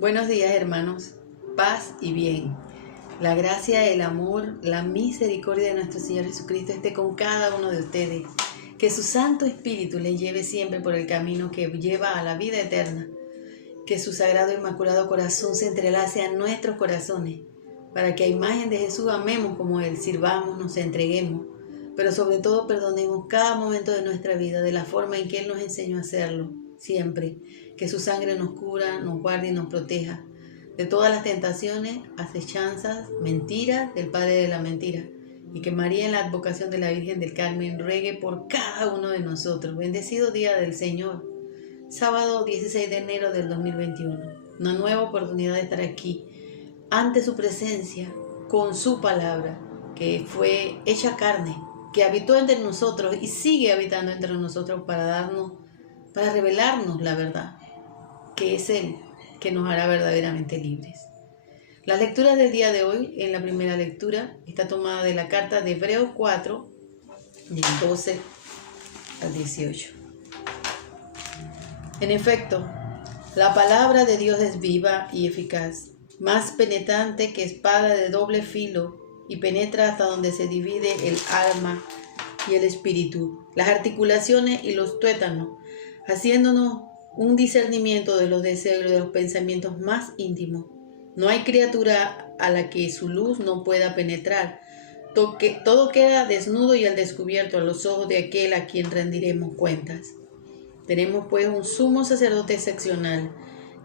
Buenos días, hermanos, paz y bien. La gracia, el amor, la misericordia de nuestro Señor Jesucristo esté con cada uno de ustedes. Que su Santo Espíritu les lleve siempre por el camino que lleva a la vida eterna. Que su sagrado e inmaculado corazón se entrelace a nuestros corazones, para que a imagen de Jesús amemos como Él, sirvamos, nos entreguemos, pero sobre todo perdonemos cada momento de nuestra vida de la forma en que Él nos enseñó a hacerlo, siempre. Que su sangre nos cubra, nos guarde y nos proteja de todas las tentaciones, acechanzas, mentiras del Padre de la mentira. Y que María, en la advocación de la Virgen del Carmen, ruegue por cada uno de nosotros. Bendecido día del Señor. Sábado 16 de enero del 2021. Una nueva oportunidad de estar aquí, ante su presencia, con su palabra, que fue hecha carne, que habitó entre nosotros y sigue habitando entre nosotros para revelarnos la verdad, que es Él que nos hará verdaderamente libres. La lectura del día de hoy, en la primera lectura, está tomada de la carta de Hebreos 4, del 12 al 18. En efecto, la palabra de Dios es viva y eficaz, más penetrante que espada de doble filo, y penetra hasta donde se divide el alma y el espíritu, las articulaciones y los tuétanos, haciéndonos un discernimiento de los deseos y de los pensamientos más íntimos. No hay criatura a la que su luz no pueda penetrar. Todo queda desnudo y al descubierto a los ojos de aquel a quien rendiremos cuentas. Tenemos pues un sumo sacerdote excepcional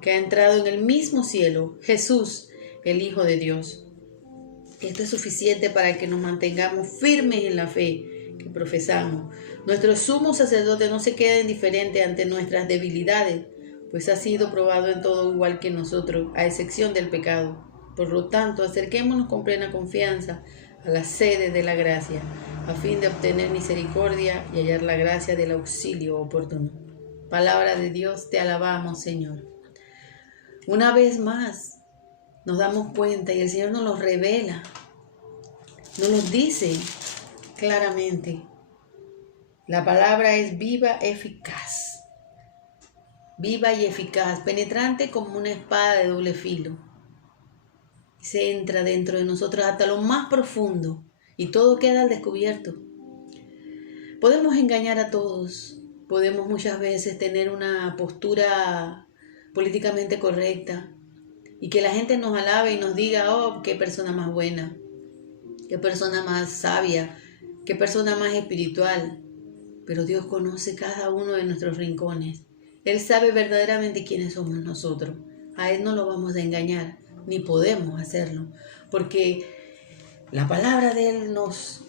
que ha entrado en el mismo cielo, Jesús, el Hijo de Dios. Esto es suficiente para que nos mantengamos firmes en la fe que profesamos. Nuestro sumo sacerdote no se queda indiferente ante nuestras debilidades, pues ha sido probado en todo igual que nosotros, a excepción del pecado. Por lo tanto, acerquémonos con plena confianza a la sede de la gracia, a fin de obtener misericordia y hallar la gracia del auxilio oportuno. Palabra de Dios, te alabamos, Señor. Una vez más nos damos cuenta y el Señor nos lo revela, nos lo dice claramente. La palabra es viva, eficaz. Viva y eficaz, penetrante como una espada de doble filo. Se entra dentro de nosotros hasta lo más profundo y todo queda al descubierto. Podemos engañar a todos, podemos muchas veces tener una postura políticamente correcta y que la gente nos alabe y nos diga, oh, qué persona más buena, qué persona más sabia, qué persona más espiritual. Pero Dios conoce cada uno de nuestros rincones. Él sabe verdaderamente quiénes somos nosotros. A Él no lo vamos a engañar, ni podemos hacerlo, porque la palabra de Él nos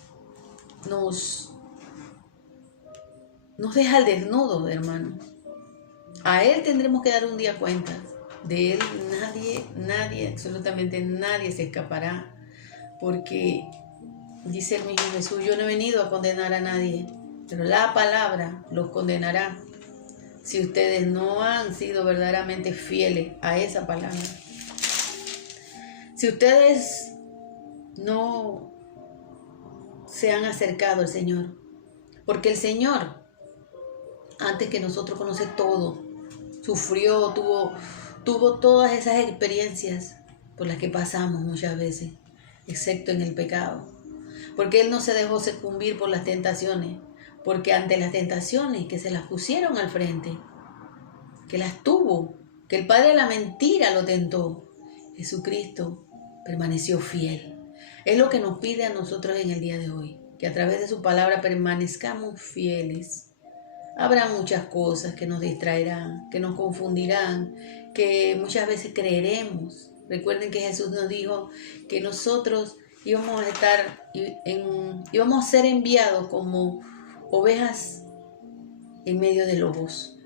deja al desnudo, hermano. A Él tendremos que dar un día cuenta. De Él nadie, absolutamente nadie se escapará, porque dice el mismo Jesús, yo no he venido a condenar a nadie, pero la palabra los condenará si ustedes no han sido verdaderamente fieles a esa palabra. Si ustedes no se han acercado al Señor, porque el Señor, antes que nosotros, conoce todo, sufrió, tuvo todas esas experiencias por las que pasamos muchas veces, excepto en el pecado, porque Él no se dejó sucumbir por las tentaciones, porque ante las tentaciones que se las pusieron al frente, que las tuvo, que el padre de la mentira lo tentó, Jesucristo permaneció fiel. Es lo que nos pide a nosotros en el día de hoy, que a través de su palabra permanezcamos fieles. Habrá muchas cosas que nos distraerán, que nos confundirán, que muchas veces creeremos. Recuerden que Jesús nos dijo que nosotros íbamos a ser enviados como ovejas en medio de lobos.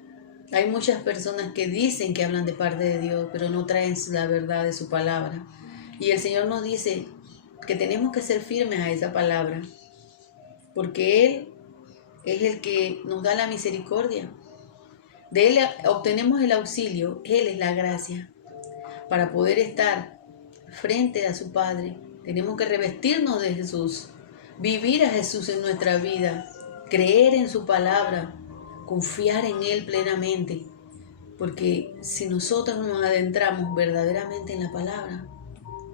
Hay muchas personas que dicen que hablan de parte de Dios, pero no traen la verdad de su palabra. Y el Señor nos dice que tenemos que ser firmes a esa palabra, porque Él es el que nos da la misericordia. De Él obtenemos el auxilio, Él es la gracia. Para poder estar frente a su Padre, tenemos que revestirnos de Jesús, vivir a Jesús en nuestra vida, creer en su palabra, confiar en Él plenamente, Porque si nosotros nos adentramos verdaderamente en la palabra,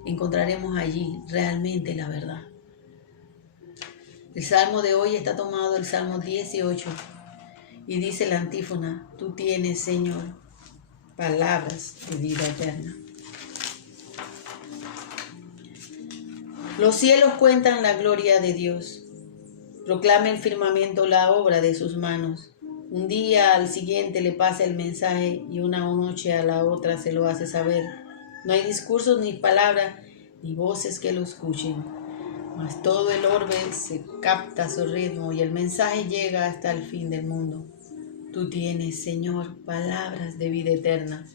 encontraremos allí realmente la verdad. El salmo de hoy está tomado del Salmo 18 y dice la antífona: tú tienes, Señor, palabras de vida eterna. Los cielos cuentan la gloria de Dios. Proclama el firmamento la obra de sus manos. Un día al siguiente le pasa el mensaje y una noche a la otra se lo hace saber. No hay discursos ni palabras ni voces que lo escuchen, mas todo el orbe se capta a su ritmo y el mensaje llega hasta el fin del mundo. Tú tienes, Señor, palabras de vida eterna.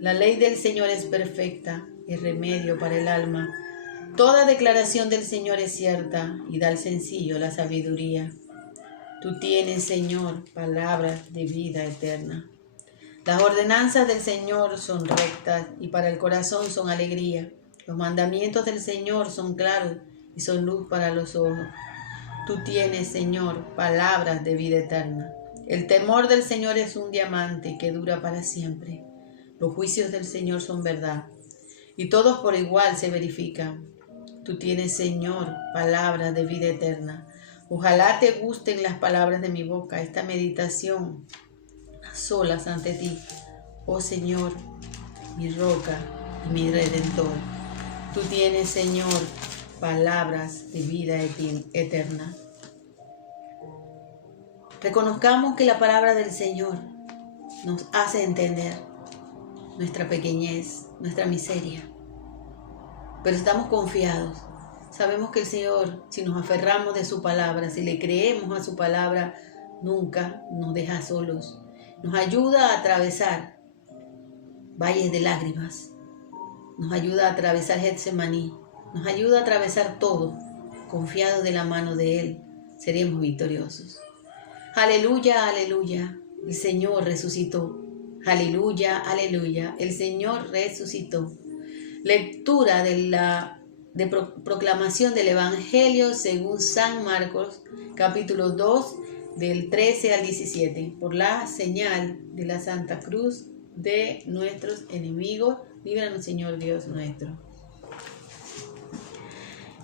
La ley del Señor es perfecta, es remedio para el alma. Toda declaración del Señor es cierta y da al sencillo la sabiduría. Tú tienes, Señor, palabras de vida eterna. Las ordenanzas del Señor son rectas y para el corazón son alegría. Los mandamientos del Señor son claros y son luz para los ojos. Tú tienes, Señor, palabras de vida eterna. El temor del Señor es un diamante que dura para siempre. Los juicios del Señor son verdad y todos por igual se verifican. Tú tienes, Señor, palabras de vida eterna. Ojalá te gusten las palabras de mi boca, esta meditación a solas ante ti, oh Señor, mi roca y mi redentor. Tú tienes, Señor, palabras de vida eterna. Reconozcamos que la palabra del Señor nos hace entender nuestra pequeñez, nuestra miseria. Pero estamos confiados. Sabemos que el Señor, si nos aferramos de su palabra, si le creemos a su palabra, nunca nos deja solos. Nos ayuda a atravesar valles de lágrimas. Nos ayuda a atravesar Getsemaní. Nos ayuda a atravesar todo. Confiados de la mano de Él, seremos victoriosos. Aleluya, aleluya. El Señor resucitó. Aleluya, aleluya. El Señor resucitó. Lectura de proclamación del Evangelio según San Marcos, capítulo 2, del 13 al 17. Por la señal de la Santa Cruz de nuestros enemigos, líbranos, Señor Dios nuestro.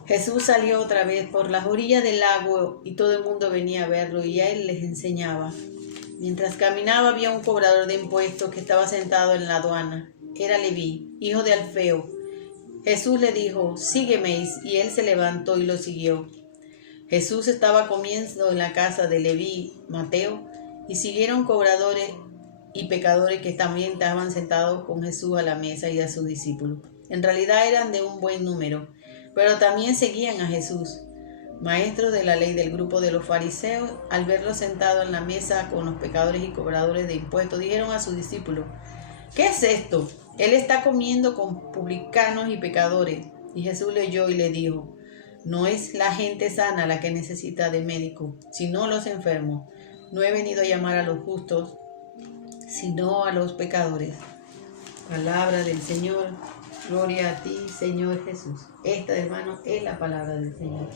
Jesús salió otra vez por las orillas del lago y todo el mundo venía a verlo y a él les enseñaba. Mientras caminaba había un cobrador de impuestos que estaba sentado en la aduana. Era Leví, hijo de Alfeo. Jesús le dijo: sígueme, y él se levantó y lo siguió. Jesús estaba comiendo en la casa de Leví, Mateo, y siguieron cobradores y pecadores que también estaban sentados con Jesús a la mesa y a sus discípulos. En realidad eran de un buen número, pero también seguían a Jesús. Maestros de la ley del grupo de los fariseos, al verlo sentado en la mesa con los pecadores y cobradores de impuestos, dijeron a sus discípulos: ¿qué es esto? Él está comiendo con publicanos y pecadores. Y Jesús le oyó y le dijo: no es la gente sana la que necesita de médico, sino los enfermos. No he venido a llamar a los justos, sino a los pecadores. Palabra del Señor. Gloria a ti, Señor Jesús. Esta, hermano, es la palabra del Señor.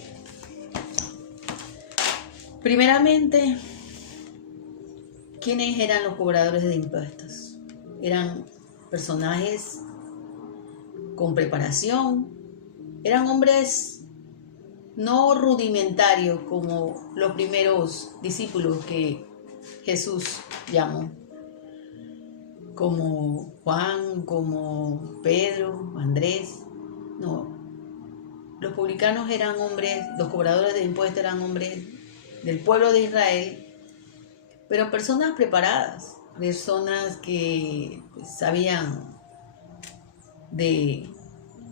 Primeramente, ¿quiénes eran los cobradores de impuestos? Eran personajes con preparación, eran hombres no rudimentarios como los primeros discípulos que Jesús llamó, como Juan, como Pedro, Andrés. No, los publicanos eran hombres, los cobradores de impuestos eran hombres del pueblo de Israel, pero personas preparadas, personas que sabían de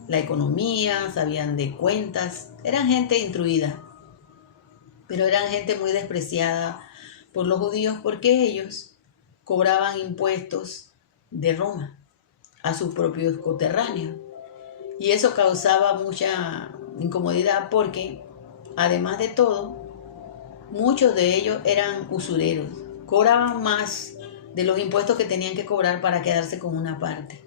la economía, sabían de cuentas, eran gente instruida, pero eran gente muy despreciada por los judíos porque ellos cobraban impuestos de Roma a sus propios coterráneos, y eso causaba mucha incomodidad porque, además de todo, muchos de ellos eran usureros, cobraban más de los impuestos que tenían que cobrar para quedarse con una parte.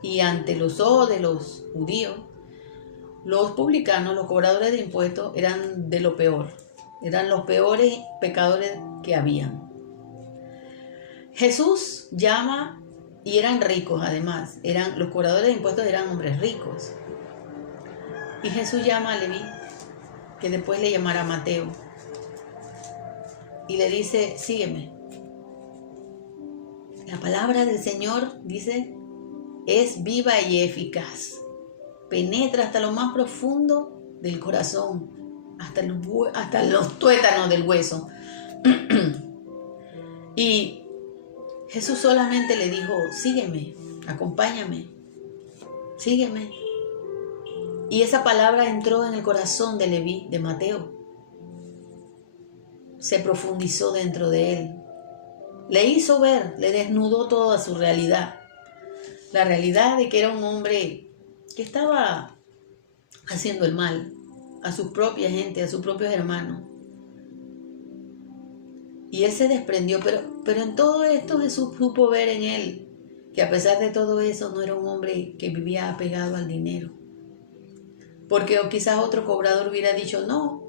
Y ante los ojos de los judíos, los publicanos, los cobradores de impuestos, eran de lo peor. Eran los peores pecadores que habían. Jesús llama, y eran ricos además, los cobradores de impuestos eran hombres ricos. Y Jesús llama a Leví, que después le llamará Mateo, y le dice, sígueme. La palabra del Señor, dice, es viva y eficaz. Penetra hasta lo más profundo del corazón, hasta los tuétanos del hueso. Y Jesús solamente le dijo, sígueme, acompáñame, sígueme. Y esa palabra entró en el corazón de Leví, de Mateo. Se profundizó dentro de él. Le hizo ver, le desnudó toda su realidad. La realidad de que era un hombre que estaba haciendo el mal a su propia gente, a sus propios hermanos. Y él se desprendió, pero en todo esto Jesús supo ver en él que a pesar de todo eso no era un hombre que vivía apegado al dinero. Porque quizás otro cobrador hubiera dicho, no,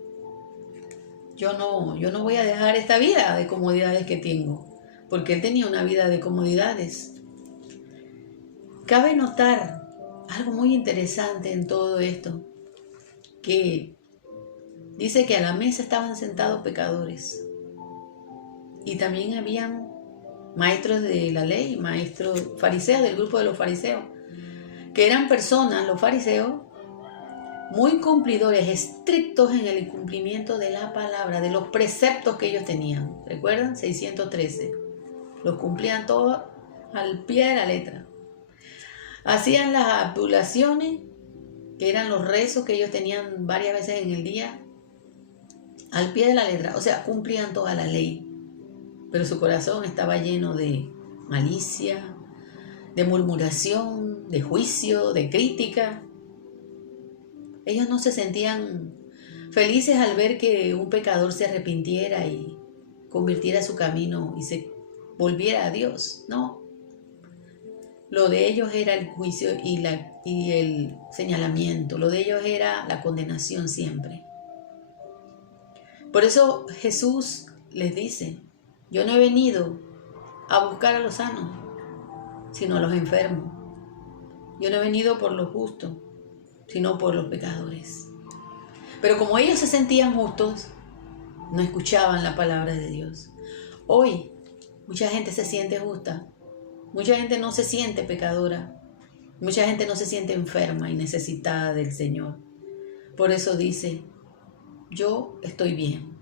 yo no voy a dejar esta vida de comodidades que tengo. Porque él tenía una vida de comodidades. Cabe notar algo muy interesante en todo esto, que dice que a la mesa estaban sentados pecadores. Y también habían maestros de la ley, maestros fariseos, del grupo de los fariseos, que eran personas, los fariseos, muy cumplidores, estrictos en el cumplimiento de la palabra, de los preceptos que ellos tenían. ¿Recuerdan? 613. Los cumplían todos al pie de la letra. Hacían las abluciones, que eran los rezos que ellos tenían varias veces en el día, al pie de la letra. O sea, cumplían toda la ley. Pero su corazón estaba lleno de malicia, de murmuración, de juicio, de crítica. Ellos no se sentían felices al ver que un pecador se arrepintiera y convirtiera su camino y se volviera a Dios. No. Lo de ellos era el juicio y el señalamiento. Lo de ellos era la condenación siempre. Por eso Jesús les dice, yo no he venido a buscar a los sanos, sino a los enfermos. Yo no he venido por los justos, sino por los pecadores. Pero como ellos se sentían justos, no escuchaban la palabra de Dios. Hoy, mucha gente se siente justa. Mucha gente no se siente pecadora. Mucha gente no se siente enferma y necesitada del Señor. Por eso dice, yo estoy bien.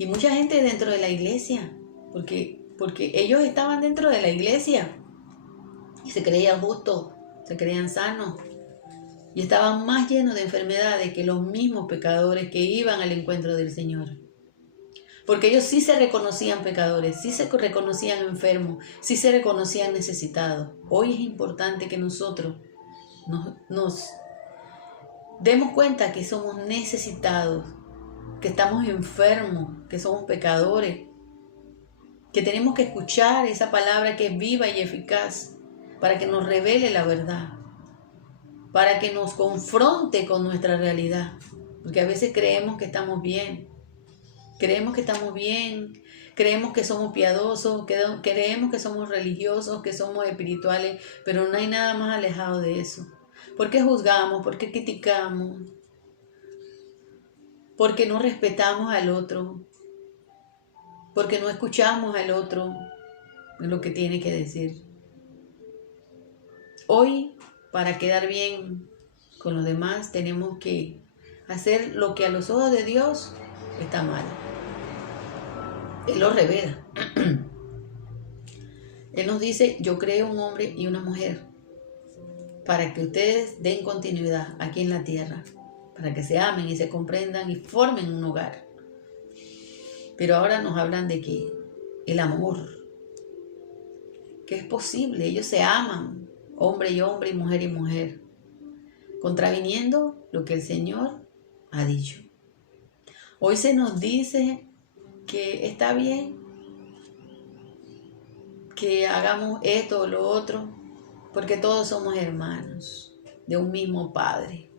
Y mucha gente dentro de la iglesia, porque ellos estaban dentro de la iglesia y se creían justos, se creían sanos y estaban más llenos de enfermedades que los mismos pecadores que iban al encuentro del Señor. Porque ellos sí se reconocían pecadores, sí se reconocían enfermos, sí se reconocían necesitados. Hoy es importante que nosotros nos demos cuenta que somos necesitados, que estamos enfermos, que somos pecadores, que tenemos que escuchar esa palabra que es viva y eficaz para que nos revele la verdad, para que nos confronte con nuestra realidad. Porque a veces creemos que estamos bien, creemos que somos piadosos, creemos que somos religiosos, que somos espirituales, pero no hay nada más alejado de eso. ¿Por qué juzgamos? ¿Por qué criticamos? Porque no respetamos al otro, porque no escuchamos al otro en lo que tiene que decir. Hoy, para quedar bien con los demás, tenemos que hacer lo que a los ojos de Dios está mal. Él lo revela. Él nos dice, yo creo un hombre y una mujer para que ustedes den continuidad aquí en la tierra, para que se amen y se comprendan y formen un hogar. Pero ahora nos hablan de que el amor, que es posible, ellos se aman, hombre y hombre y mujer, contraviniendo lo que el Señor ha dicho. Hoy se nos dice que está bien que hagamos esto o lo otro, porque todos somos hermanos de un mismo Padre.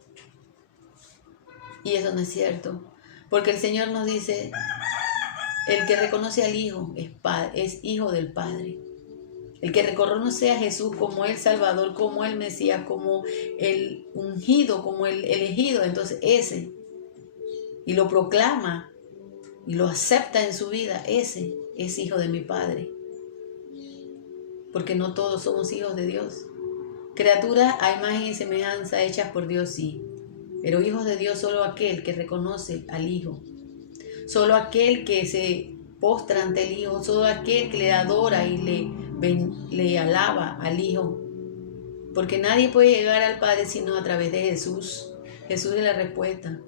Y eso no es cierto, porque el Señor nos dice, El que reconoce al Hijo es hijo del Padre. El que reconoce a Jesús como el Salvador, como el Mesías, como el ungido, como el elegido, entonces ese, y lo proclama y lo acepta en su vida, ese es hijo de mi Padre. Porque no todos somos hijos de Dios. Criaturas a imagen y semejanza hechas por Dios, sí. Pero hijos de Dios solo aquel que reconoce al Hijo. Solo aquel que se postra ante el Hijo. Solo aquel que le adora y le alaba al Hijo. Porque nadie puede llegar al Padre sino a través de Jesús. Jesús es la respuesta.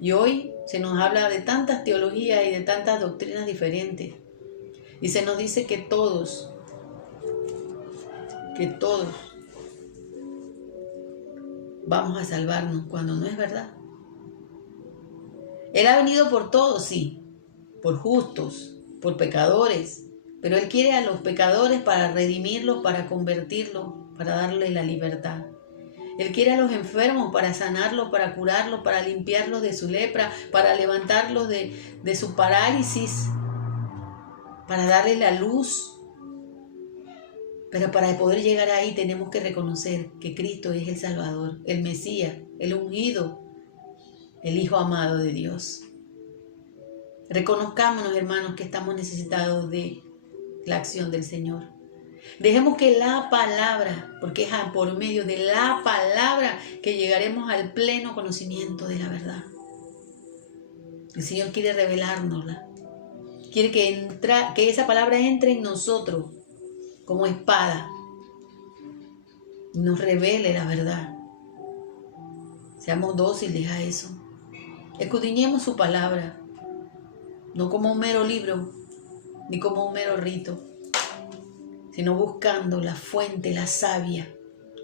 Y hoy se nos habla de tantas teologías y de tantas doctrinas diferentes. Y se nos dice que todos vamos a salvarnos, cuando no es verdad. Él ha venido por todos, sí, por justos, por pecadores, pero Él quiere a los pecadores para redimirlos, para convertirlos, para darles la libertad. Él quiere a los enfermos para sanarlos, para curarlos, para limpiarlos de su lepra, para levantarlos de su parálisis, para darles la luz. Pero para poder llegar ahí tenemos que reconocer que Cristo es el Salvador, el Mesías, el ungido, el Hijo amado de Dios. Reconozcámonos, hermanos, que estamos necesitados de la acción del Señor. Dejemos que la palabra, porque es por medio de la palabra que llegaremos al pleno conocimiento de la verdad. El Señor quiere revelárnosla. Quiere que esa palabra entre en nosotros como espada, nos revele la verdad. Seamos dóciles a eso. Escudriñemos su palabra, no como un mero libro, ni como un mero rito, sino buscando la fuente, la savia,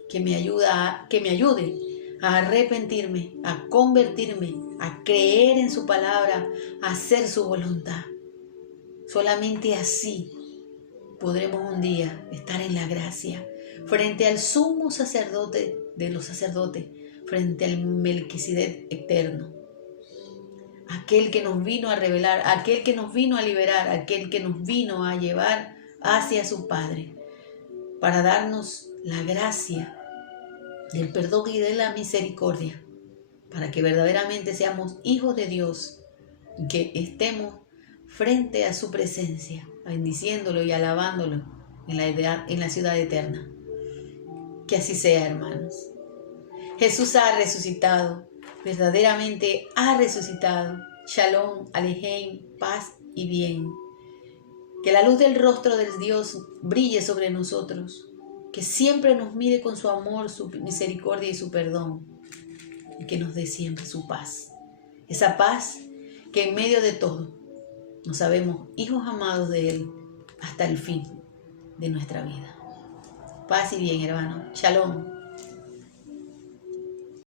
que me ayude a arrepentirme, a convertirme, a creer en su palabra, a hacer su voluntad. Solamente así podremos un día estar en la gracia, frente al sumo sacerdote de los sacerdotes, frente al Melquisedec eterno. Aquel que nos vino a revelar, aquel que nos vino a liberar, aquel que nos vino a llevar hacia su Padre, para darnos la gracia del perdón y de la misericordia, para que verdaderamente seamos hijos de Dios y que estemos frente a su presencia, bendiciéndolo y alabándolo en la ciudad eterna. Que así sea, hermanos. Jesús ha resucitado, verdaderamente ha resucitado. Shalom, Alejem, paz y bien. Que la luz del rostro de Dios brille sobre nosotros, que siempre nos mire con su amor, su misericordia y su perdón, y que nos dé siempre su paz. Esa paz que en medio de todo nos sabemos hijos amados de Él hasta el fin de nuestra vida. Paz y bien, hermano. Shalom.